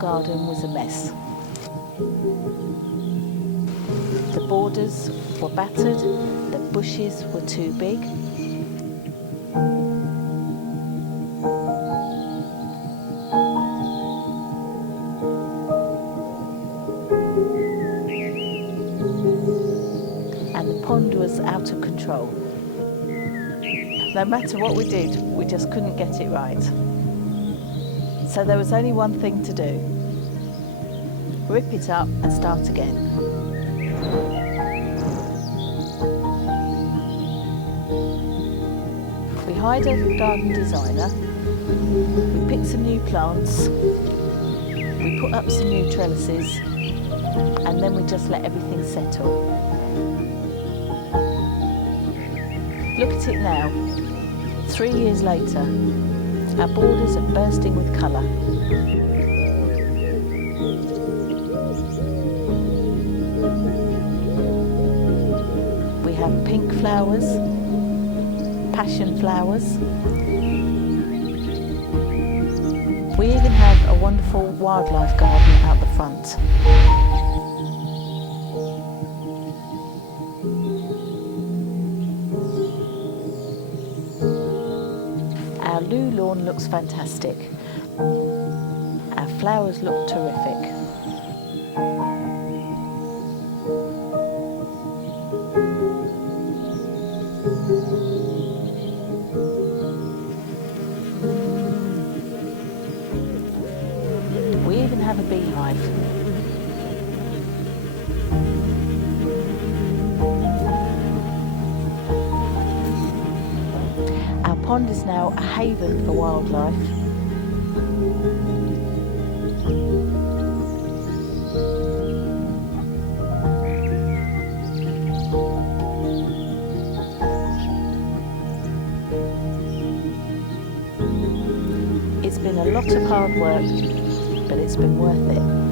garden was a mess. The borders were battered, the bushes were too big. And the pond was out of control. No matter what we did, we just couldn't get it right. So there was only one thing to do. Rip it up and start again. We hired a garden designer, we picked some new plants, we put up some new trellises, and then we just let everything settle. Look at it now, 3 years later, our borders are bursting with colour. We have pink flowers, passion flowers. We even have a wonderful wildlife garden out the front. Our loo lawn looks fantastic. Our flowers look terrific. We even have a beehive. Our pond is now a haven for wildlife. It's been a lot of hard work, but it's been worth it.